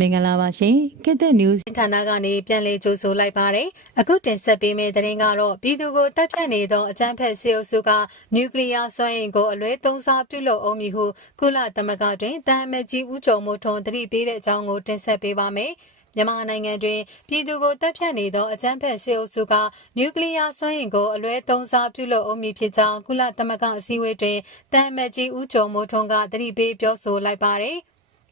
မင်္ဂလာပါရှင်ခေတ်သစ် news ဌာနကနေပြန်လည်ကြိုဆိုလိုက်ပါတယ်။အခုတင်ဆက်ပေးမယ့်သတင်းကတော့ပြည်သူကိုတပ်ဖြတ်နေသောအကြမ်းဖက်စစ်အုပ်စုကနျူကလ িয়ার စွမ်းအင်ကိုအလွဲသုံးစားပြုလုပ်အောင်မည်ဟုကုလသမဂ္ဂတွင်တန်အမတ်ကြီးဦးကျော်မိုးထွန်းတတိပေးတဲ့အကြောင်းကိုတင်ဆက်ပေးပါမယ်။ မြန်မာနိုင်ငံတွင်ပြည်သူကိုတပ်ဖြတ်နေသောအကြမ်းဖက်စစ်အုပ်စုကနျူကလ িয়ার စွမ်းအင်ကိုအလွဲသုံးစားပြုလုပ်အောင်မည်ဖြစ်ကြောင်းကုလသမဂ္ဂအစည်းအဝေးတွင်တန်အမတ်ကြီးဦးကျော်မိုးထွန်းကတတိပေးပြောဆိုလိုက်ပါတယ်။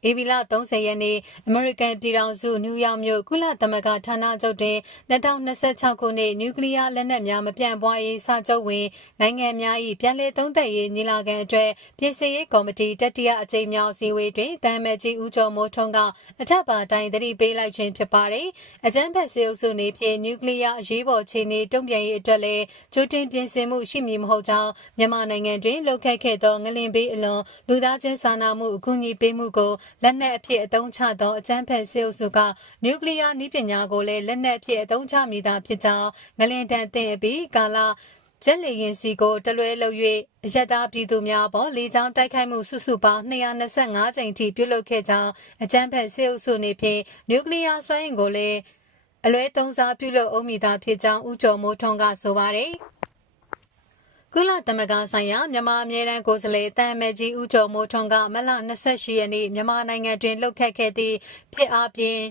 ဧပြီလ30ရက်နေ့အမေရိကန်ပြည်ထောင်စုနယူးယောက်မြို့ကုလသမဂ္ဂဌာနချုပ်တွင်2026ခုနှစ်နျူကလ িয়ার လက်နက်များမပြန့်ပွားရေးစာချုပ်ဝင်နိုင်ငံများ၏ပြန်လည်သုံးသပ်ရေးညီလာခံအတွက်ပြည်စည်ရေးကော်မတီတတိယအကြိမ်မြောက်အစည်းအဝေးတွင်တမ်မတ်ကြီးဦးကျော်မိုးထွန်းကအထက်ပါတိုင်းတတိပေးလိုက်ခြင်းဖြစ်ပါတယ်။အကြမ်းဖက်စေအုပ်စုနေဖြင့်နျူကလ িয়ার အရေးပေါ်ခြေနေတုံ့ပြန်ရေးအတွက်လည်းကြိုတင်ပြင်ဆင်မှုရှိမည်မဟုတ်ကြောင်းမြန်မာနိုင်ငံတွင်လှုပ်ခတ်ခဲ့သောငလင်ဘေးအလွန်လူသားချင်းစာနာမှုအကူအညီပေးမှုကို လက်နက်အဖြစ်အသုံးချသောအကြမ်းဖက်စစ်အုပ်စုကနျူကလ িয়ারနည်းပညာကိုလည်းလက်နက်အဖြစ်အသုံးချမိတာဖြစ်ကြောင်းငလင်တန်သင့်အပြီးကာလကျက်လီရင်စီကိုတလွဲလုပ်၍အယက်သားပြည်သူများပေါ်လေကြောင်းတိုက်ခိုက်မှုစုစုပေါင်း225ကြိမ်ထိပြုလုပ်ခဲ့ကြောင်းအကြမ်းဖက်စစ်အုပ်စုနေဖြင့်နျူကလ িয়ার စွမ်းအင်ကိုလည်းအလွဲသုံးစားပြုလုပ်အုံမိတာဖြစ်ကြောင်းဦးကျော်မိုးထွန်းကဆိုပါတယ်။ ကုလသမဂ္ဂဆိုင်ရာမြန်မာအမြဲတမ်းကိုယ်စားလှယ်တန်အမတ်ကြီးဦးကျော်မိုးထွန်းကမလ28ရက်နေ့မြန်မာနိုင်ငံတွင်လှုပ်ခတ်ခဲ့သည့်ဖြစ်အားဖြင့်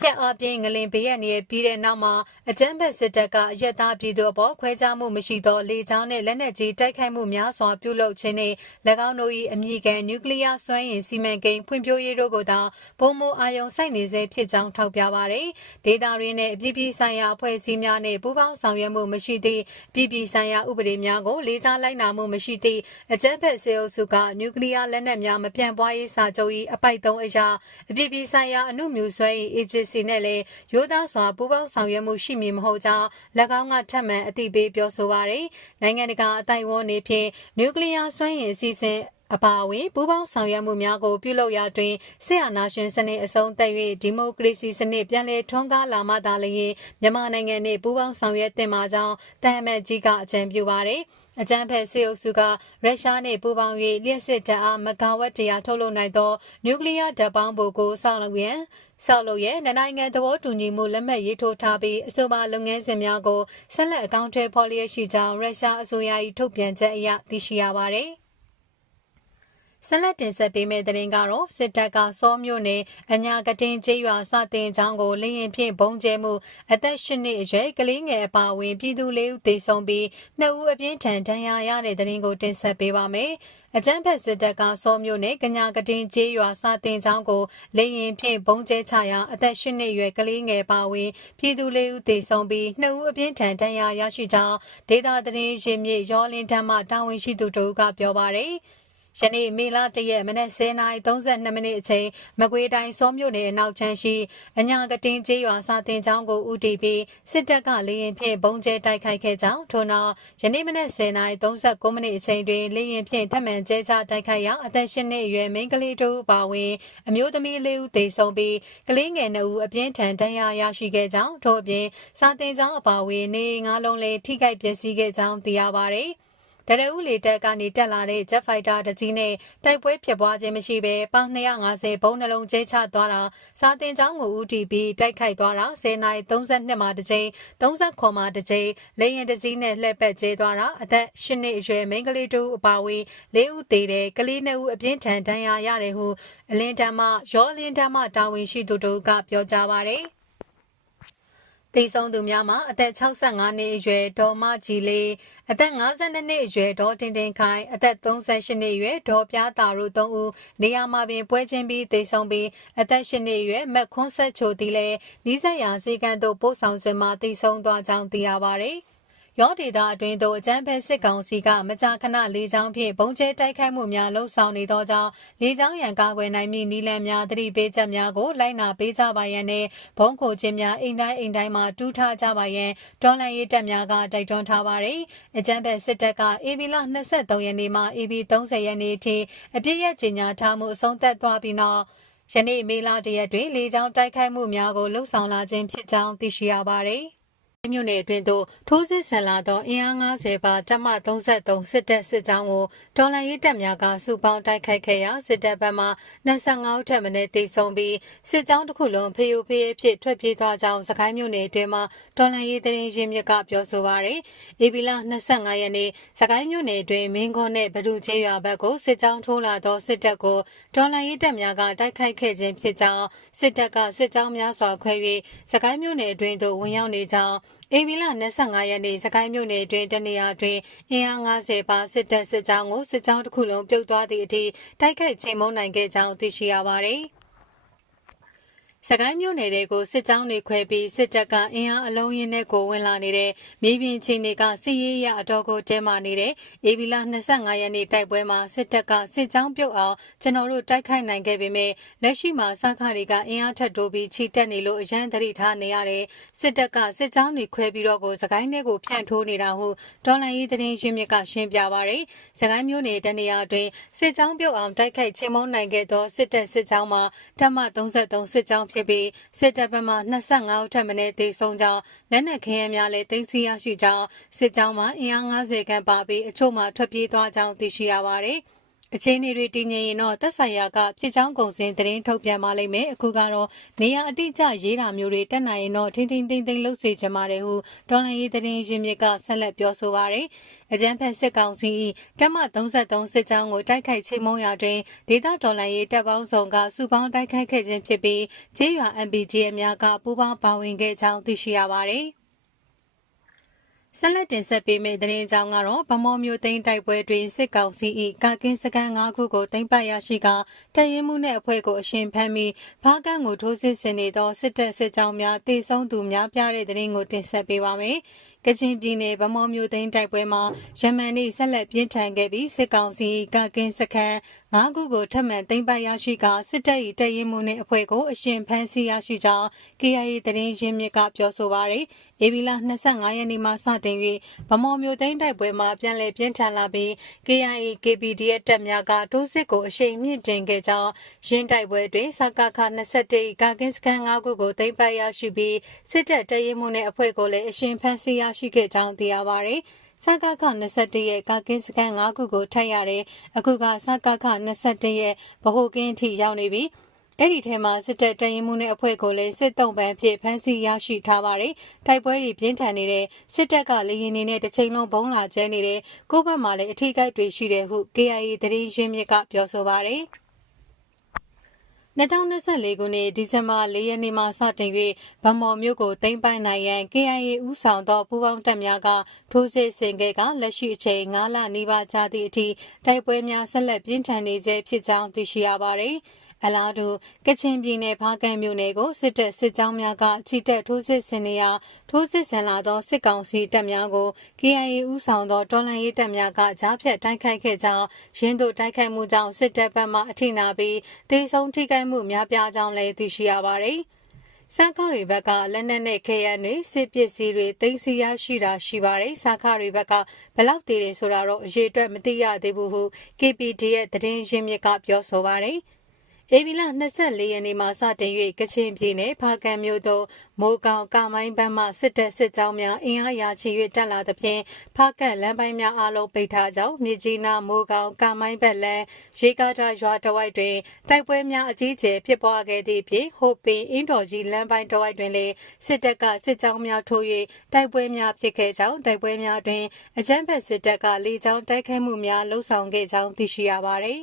ဖြက်အားပြင်းငလင်ဘေးရန်ရဲ့ပြီးတဲ့နောက်မှာအကြမ်းဖက်စစ်တပ်ကအရက်သားပြည်သူအပေါ်ခွဲခြားမှုမရှိသောလေကြောင်းနဲ့လက်နက်ကြီးတိုက်ခိုက်မှုများစွာပြုလုပ်ခြင်းနဲ့၎င်းတို့၏အမိခံနျူကလ িয়ার စွမ်းအင်စီမံကိန်းဖွံ့ဖြိုးရေးတို့ကိုသာပုံမအာယုံစိုက်နေစေဖြစ်ကြောင်းထောက်ပြပါရယ်ဒေတာရင်းနဲ့အပြည်ပြည်ဆိုင်ရာအဖွဲ့အစည်းများနဲ့ပူးပေါင်းဆောင်ရွက်မှုမရှိသည့်ပြည်ပြည်ဆိုင်ရာဥပဒေများကိုလေးစားလိုက်နာမှုမရှိသည့်အကြမ်းဖက်စေအုပ်စုကနျူကလ িয়ার လက်နက်များမပြန့်ပွားရေးစာချုပ်၏အပိုက်၃အရာအပြည်ပြည်ဆိုင်ရာအမှုမြူဆွဲ၏ ် agency နဲ့လည်းရိုးသားစွာပူးပေါင်းဆောင်ရွက်မှုရှိမည်မဟုတ်ကြောင်း၎င်းကထပ်မံအသိပေးပြောဆိုပါရယ်နိုင်ငံတကာအတိုင်းအဝန်နေဖြင့်နျူကလ িয়ার စွမ်းရည်အစီအစဉ်အပါအဝင်ပူးပေါင်းဆောင်ရွက်မှုများကိုပြုလုပ်ရာတွင်ဆရာနာရှင်စနစ်အဆုံးသတ်၍ဒီမိုကရေစီစနစ်ပြန်လည်ထွန်းကားလာမှသာလျှင်မြန်မာနိုင်ငံနှင့်ပူးပေါင်းဆောင်ရွက်တင်ပါကြောင်းတန်အမတ်ကြီးကအကြံပြုပါရယ် အကြမ်းဖက်စစ်အုပ်စုကရုရှားနှင့်ပူးပေါင်း၍လျှက်စစ်တပ်အားမဂါဝတ်တရာထုတ်လုပ်နိုင်သောနျူကလ িয়ার ဓာတ်ပေါင်းပိုကိုဆောက်လုပ်ရန်ဆောက်လုပ်ရဲ့နိုင်ငံသဘောတူညီမှုလက်မှတ်ရေးထိုးထားပြီးအဆိုပါလုပ်ငန်းစဉ်များကိုဆက်လက်အကောင့်ထဲဖော်လျက်ရှိကြောင်းရုရှားအစိုးရ၏ထုတ်ပြန်ချက်အရသိရှိရပါသည် ဆက်လက်တင်ဆက်ပေးမယ့်သတင်းကတော့စစ်တပ်ကစောမြို့နယ်အညာကတင်ကျေးရွာစတင်ချောင်းကိုလင်းရင်ဖြင့်ဘုံကျဲမှုအသက်၈နှစ်အရွယ်ကလေးငယ်အပါအဝင်ပြည်သူလေးဦးသေဆုံးပြီးနှစ်ဦးအပြင်းထန်ဒဏ်ရာရတဲ့သတင်းကိုတင်ဆက်ပေးပါမယ်။အကြမ်းဖက်စစ်တပ်ကစောမြို့နယ်ကညာကတင်ကျေးရွာစတင်ချောင်းကိုလေရင်ဖြင့်ဘုံကျဲချရာအသက်၈နှစ်အရွယ်ကလေးငယ်ပါဝင်ပြည်သူလေးဦးသေဆုံးပြီးနှစ်ဦးအပြင်းထန်ဒဏ်ရာရရှိကြောင်းဒေတာသတင်းရင်းမြစ်ရောလင်းတမ်းမှတာဝန်ရှိသူတို့ကပြောပါရယ်။ ယနေ့မေလ၁ရက်မနက်10:32မိနစ်အချိန်မကွေးတိုင်းစောမြို့နယ်အနောက်ချမ်းရှိအညာကတင်ကျေးရွာစာတင်ကျောင်းကိုဦးတည်ပြီးစစ်တပ်ကလေရင်ဖြင့်ဘုံကျဲတိုက်ခိုက်ခဲ့ကြောင်းထို့နောက်ယနေ့မနက်10:39မိနစ်အချိန်တွင်လေရင်ဖြင့်ထပ်မံကျဲချတိုက်ခိုက်ရာအသက်၈နှစ်အရွယ်မိန်းကလေးတို့ပါဝင်အမျိုးသမီးလေးဦးသေဆုံးပြီးကလေးငယ်2ဦးအပြင်းထန်ဒဏ်ရာရရှိခဲ့ကြောင်းထို့အပြင်စာတင်ကျောင်းအပါအဝင်နေငါးလုံးလေးထိခိုက်ပျက်စီးခဲ့ကြောင်းသိရပါသည်။ တရဦးလေတပ်ကနေတက်လာတဲ့ Jet Fighter တစ်စီးနဲ့တိုက်ပွဲဖြစ်ပွားခြင်းမရှိဘဲပေါင်250ဘုံနှလုံးကျဲချသွားတာစာတင်ကျောင်းကိုဦးတည်ပြီးတိုက်ခိုက်သွားတာ10:32မှာတစ်ကြိမ်39မှာတစ်ကြိမ်လေရင်တစ်စီးနဲ့လှည့်ပတ်ကျဲသွားတာအသက်10နှစ်အရွယ်မိန်းကလေးတို့အပါအဝင်၄ဦးသေးတယ်ကလေး2ဦးအပြင်းထန်ဒဏ်ရာရတယ်ဟုအလင်းတမ်းမှရောလင်းတမ်းမှတာဝန်ရှိသူတို့ကပြောကြားပါတယ် တိဆုံးသူများမှာအသက်65နှစ်အရွယ်ဒေါ်မကြီးလေးအသက်52နှစ်အရွယ်ဒေါ်တင်တင်ခိုင်အသက်38နှစ်အရွယ်ဒေါ်ပြားတာတို့၃ဦးနေရာမှာပင်ပွဲချင်းပြီးတိဆုံးပြီးအသက်8နှစ်အရွယ်မက်ခွန်းဆက်ချိုသည်လည်းနီးစပ်ရာဈေးကမ်းသို့ပို့ဆောင်စဉ်မှာတိဆုံးသွားကြောင်းသိရပါသည်။ ရောဒေတာအတွင်းသို့အကြမ်းဖက်စစ်ကောင်စီကမကြာခဏလေကြောင်းဖြင့်ဘုံကျဲတိုက်ခိုက်မှုများလှုံ့ဆော်နေသောကြောင့်လေကြောင်းရန်ကာကွယ်နိုင်မည့်နည်းလမ်းများသတိပေးချက်များကိုလိုက်နာပေးကြပါရန်နဲ့ဘုံခိုခြင်းများအိမ်တိုင်းအိမ်တိုင်းမှာတူးထားကြပါရန်ဒေါ်လန်ရေးတပ်များကတိုက်တွန်းထားပါသည်အကြမ်းဖက်စစ်တပ်က AB လ23ရက်နေ့မှ AB 30ရက်နေ့ထိအပြည့်ရကြေညာထားမှုအဆုံးသတ်သွားပြီးနောက်ယနေ့မေလတရက်တွင်လေကြောင်းတိုက်ခိုက်မှုများကိုလှုံ့ဆော်လာခြင်းဖြစ်ကြောင်းသိရှိရပါသည် မြို့နယ်အတွင်းသို့ထိုးစစ်ဆန်လာသောအင်အား90ပါတပ်မ33စစ်တပ်စစ်ကြောင်းကိုဒေါ်လာရေးတပ်များကစုပေါင်းတိုက်ခိုက်ခဲ့ရာစစ်တပ်ဘက်မှ25ဦးထပ်မံတေဆုံးပြီးစစ်ကြောင်းတစ်ခုလုံးဖေယိုဖေးဖြစ်ထွက်ပြေးသွားကြောင်းစကိုင်းမြို့နယ်အတွင်းမှာဒေါ်လာရေးတရင်ရင်းမြစ်ကပြောဆိုပါရယ်ဧပြီလ25ရက်နေ့စကိုင်းမြို့နယ်အတွင်းမင်းခွန်းနဲ့ဗဒုချေရွာဘက်ကိုစစ်ကြောင်းထိုးလာသောစစ်တပ်ကိုဒေါ်လာရေးတပ်များကတိုက်ခိုက်ခဲ့ခြင်းဖြစ်ကြောင်းစစ်တပ်ကစစ်ကြောင်းများစွာခွဲ၍စကိုင်းမြို့နယ်အတွင်းသို့ဝင်ရောက်နေကြောင်း ဧပြီလ25ရက်နေ့စကိုင်းမြို့နယ်အတွင်းတနေရာတွင်အင်အား90ပါစစ်တပ်စစ်ကြောင်းကိုစစ်ကြောင်းတစ်ခုလုံးပြုတ်သွားသည့်အထိတိုက်ခိုက်ချိန်မုံနိုင်ခဲ့ကြောင်းသိရှိရပါသည်။ စကိုင်းမြို့နယ်တွေကိုစစ်ကြောင်းတွေခွဲပြီးစစ်တပ်ကအင်အားအလုံးရင်းနဲ့ကိုဝင်လာနေတဲ့မြေပြင်ချင်းတွေကစစ်ရေးရအတော်ကိုတဲမာနေတဲ့ဧပြီလ25ရက်နေ့တိုက်ပွဲမှာစစ်တပ်ကစစ်ကြောင်းပြုတ်အောင်ကျွန်တော်တို့တိုက်ခိုက်နိုင်ခဲ့ပေမဲ့လက်ရှိမှာစကားတွေကအင်အားထက်တိုးပြီးချီတက်နေလို့အရန်သတိထားနေရတယ်စစ်တပ်ကစစ်ကြောင်းတွေခွဲပြီးတော့ကိုစကိုင်းနယ်ကိုဖြန့်ထိုးနေတာဟုဒေါ်လာရေးသတင်းရင်းမြစ်ကရှင်းပြပါရယ်စကိုင်းမြို့နယ်တနေရာတွင်စစ်ကြောင်းပြုတ်အောင်တိုက်ခိုက်ချင်းမုံနိုင်ခဲ့သောစစ်တပ်စစ်ကြောင်းမှာတမ33စစ်ကြောင်းဖြစ်ပြီးစစ်တပ်ဘက်မှ25ဦးထပ်မံတေဆုံးကြောင်းလက်နက်ခဲယမ်းများလည်းတင်စီရရှိကြောင်းစစ်ကြောင်းမှာအင်အား90ခန့်ပါပြီးအချို့မှာထွက်ပြေးသွားကြောင်းသိရှိရပါတယ်။ အခြေအနေတွေတည်ငြိမ်ရင်တော့သက်ဆိုင်ရာကဖြစ်ချောင်းကုန်စင်သတင်းထုတ်ပြန်ပါလိမ့်မယ်အခုကတော့နေရအတိအကျရေးတာမျိုးတွေတက်နိုင်ရင်တော့ထင်းထင်းသိမ့်သိမ့်လှုပ်စေချင်ပါတယ်ဟုဒေါ်လာရေးသတင်းရင်းမြစ်ကဆက်လက်ပြောဆိုပါရယ်အကြံဖက်စစ်ကောင်စီ၏တပ်မ33စစ်ကြောင်းကိုတိုက်ခိုက်ချိန်မုံရာတွင်ဒေသဒေါ်လာရေးတပ်ပေါင်းဆောင်ကစုပေါင်းတိုက်ခိုက်ခဲ့ခြင်းဖြစ်ပြီးကျေးရွာ MPG အများကပူးပေါင်းပါဝင်ခဲ့ကြောင်းသိရှိရပါသည် ဆက်လက်တင်ဆက်ပေးမယ့်သတင်းကြောင်းကတော့ဗမော်မျိုးသိန်းတိုက်ပွဲတွင်စစ်ကောင်စီ၏ကာကင်းစကန်၅ခုကိုသိမ်းပိုက်ရရှိကတရင်မှုနှင့်အဖွဲ့ကိုအရှင်ဖမ်းပြီးဘာကန်ကိုထိုးစစ်ဆင်နေသောစစ်တပ်စစ်ကြောင်းများတေဆုံးသူများပြတဲ့သတင်းကိုတင်ဆက်ပေးပါမယ်။ကချင်ပြည်နယ်ဗမော်မျိုးသိန်းတိုက်ပွဲမှာယမန်နေ့ဆက်လက်ပြင်းထန်ခဲ့ပြီးစစ်ကောင်စီကကင်းစခန်း ငါးခုကိုထပ်မံသိမ်းပိုက်ရရှိကစစ်တပ်၏တရင်မှုနှင့်အဖွဲ့ကိုအရှင်ဖမ်းဆီးရရှိကြောင်း KIA သတင်းရင်းမြစ်ကပြောဆိုပါရယ်ဧပြီလ25ရက်နေ့မှစတင်၍ဗမော်မျိုးသိန်းတိုက်ပွဲမှာပြန်လည်ပြင်းထန်လာပြီး KIA KPDF တပ်များကတိုးစစ်ကိုအရှိန်မြင့်တင်ခဲ့ကြောင်းရင်းတိုက်ပွဲတွင်စကခ21ကာကင်းစခန်း၅ခုကိုသိမ်းပိုက်ရရှိပြီးစစ်တပ်တရင်မှုနှင့်အဖွဲ့ကိုလည်းအရှင်ဖမ်းဆီးရရှိခဲ့ကြောင်းသိရပါရယ်စကခ21ရဲ့ကာကင်းစကန်5ခုကိုထပ်ရတယ်အခုကစကခ21ရဲ့ဗဟိုကင်းအထိရောက်နေပြီအဲ့ဒီထဲမှာစစ်တပ်တရင်မှုနဲ့အဖွဲ့ကိုလည်းစစ်တုံးပန်းဖြစ်ဖမ်းဆီးရရှိထားပါတယ်။တိုက်ပွဲတွေပြင်းထန်နေတဲ့စစ်တပ်ကလေရင်နေနဲ့တစ်ချိန်လုံးဘုံလာကျဲနေတဲ့ကိုယ့်ဘက်မှာလည်းအထီးကိုက်တွေရှိတယ်ဟု KIA သတင်းရင်းမြစ်ကပြောဆိုပါတယ်။ 2024ခုနှစ်ဒီဇင်ဘာ4ရက်နေ့မှစတင်၍ဗမော်မြို့ကိုသိမ်းပိုက်နိုင်ရန် KIA ဦးဆောင်သောပူးပေါင်းတပ်များကထိုးစစ်ဆင်ခဲ့ကလက်ရှိအချိန်9လနီးပါးကြာသည့်အထိတိုက်ပွဲများဆက်လက်ပြင်းထန်နေဆဲဖြစ်ကြောင်းသိရှိရပါသည်။ အလားတူကချင်ပြည်နယ်ဖားကန့်မြို့နယ်ကိုစစ်တပ်စစ်ကြောင်းများကချီတက်ထိုးစစ်ဆင်နေရာထိုးစစ်ဆင်လာသောစစ်ကောင်စီတပ်များကို KIA ဦးဆောင်သောတော်လှန်ရေးတပ်များကကြားဖြတ်တိုက်ခိုက်ခဲ့ကြောင်းရင်းတို့တိုက်ခိုက်မှုကြောင့်စစ်တပ်ဘက်မှအထိနာပြီးဒေဆုံးထိခိုက်မှုများပြားကြောင်းလည်းသိရှိရပါသည်။စားခါတွေဘက်ကလက်နက်နဲ့ခဲယမ်းတွေစစ်ပစ္စည်းတွေတင်စီရရှိတာရှိပါတယ်စားခါတွေဘက်ကဘလောက်တည်တယ်ဆိုတာတော့အရေးအတွက်မသိရသေးဘူးဟု KPD ရဲ့သတင်းရင်းမြစ်ကပြောဆိုပါတယ်။ ဧပြီလ24ရက်နေ့မှစတင်၍ကချင်ပြည်နယ်ဖားကံမြို့သို့မိုးကောင်ကမိုင်းဘန်းမှစစ်တပ်စစ်ကြောင်းများအင်အားရာချီ၍တက်လာသဖြင့်ဖားကံလမ်းပိုင်းများအားလုံးပိတ်ထားကြောင်းမြကြီးနားမိုးကောင်ကမိုင်းဘက်လမ်းရေကားတာရွာတဝိုက်တွင်တိုက်ပွဲများအကြီးအကျယ်ဖြစ်ပွားခဲ့သည့်ဖြင့်ဟိုပင်အင်းတော်ကြီးလမ်းပိုင်းတဝိုက်တွင်လည်းစစ်တပ်ကစစ်ကြောင်းများထိုး၍တိုက်ပွဲများဖြစ်ခဲ့ကြောင်းတိုက်ပွဲများတွင်အကြမ်းဖက်စစ်တပ်ကလေကြောင်းတိုက်ခိုက်မှုများလှုံ့ဆော်ခဲ့ကြောင်းသိရှိရပါသည်